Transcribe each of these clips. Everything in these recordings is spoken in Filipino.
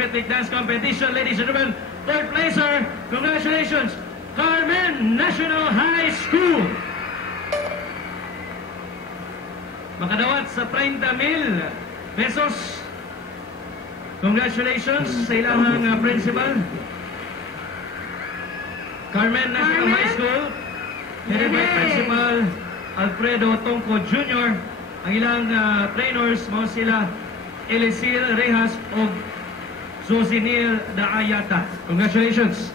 Athletic Dance Competition, ladies and gentlemen, third placer, congratulations, Carmen National High School. Makadawat sa 30,000 pesos. Congratulations sa ilang principal. Carmen National High School, headed by Principal Alfredo Tongco Jr. Ang ilang trainers, mga sila Elisir Rehas o Zosinil Daayata. Congratulations.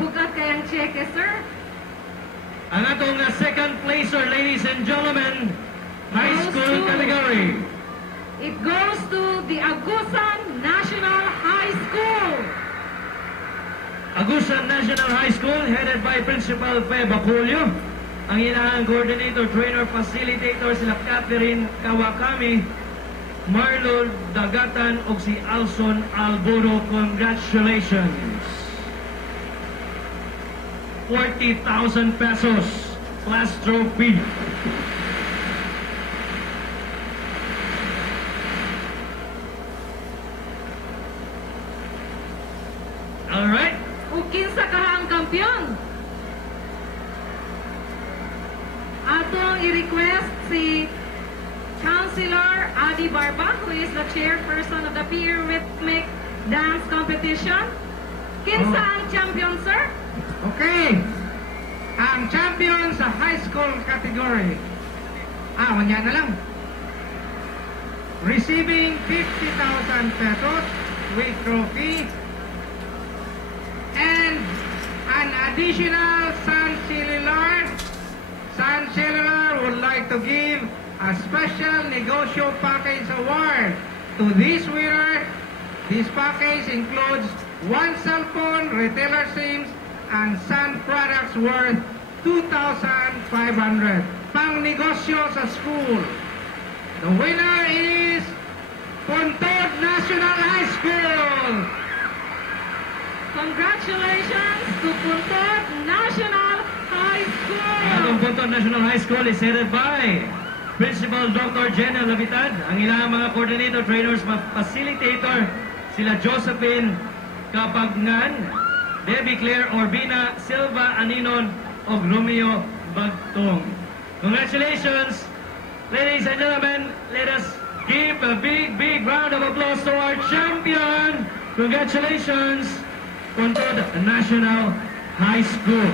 Bukat kayang cheque, sir. Ang atong second placer, ladies and gentlemen, high school category. It goes to the Agusan National High School. Agusan National High School, headed by Principal Fe Bacolio. Ang ilang coordinator, trainer, facilitator, sila Catherine Kawakami, Marlon Dagatan, o si Alson Alburo. Congratulations. 40,000 pesos class trophy. Alright. Ukinsa ka ang kampiyon. Atong i-request si Councilor Adi Barba, who is the chairperson of the Peer Rhythmic Dance Competition. Kinsa ang champion, sir? Okay. Ang champion sa high school category. Wanya na lang. Receiving 50,000 pesos with trophy and an additional Sun Cellular would like to give a special negosyo package award to this winner. This package includes one cell phone, retailer SIMs, and Sun products worth 2,500. Pang negosyo sa school. The winner is Puntod National High School. Congratulations to Puntod National High School. Ang Puntod National High School is headed by Principal Dr. Jenna Lavitad. Ang ilang mga coordinator, trainers, facilitator, sila Josephine Kapagnan, Debbie Claire Orbina, Silva Aninon, o Romeo Bagtong. Congratulations, ladies and gentlemen. Let us give a big round of applause to our champion. Congratulations, Puntod National High School.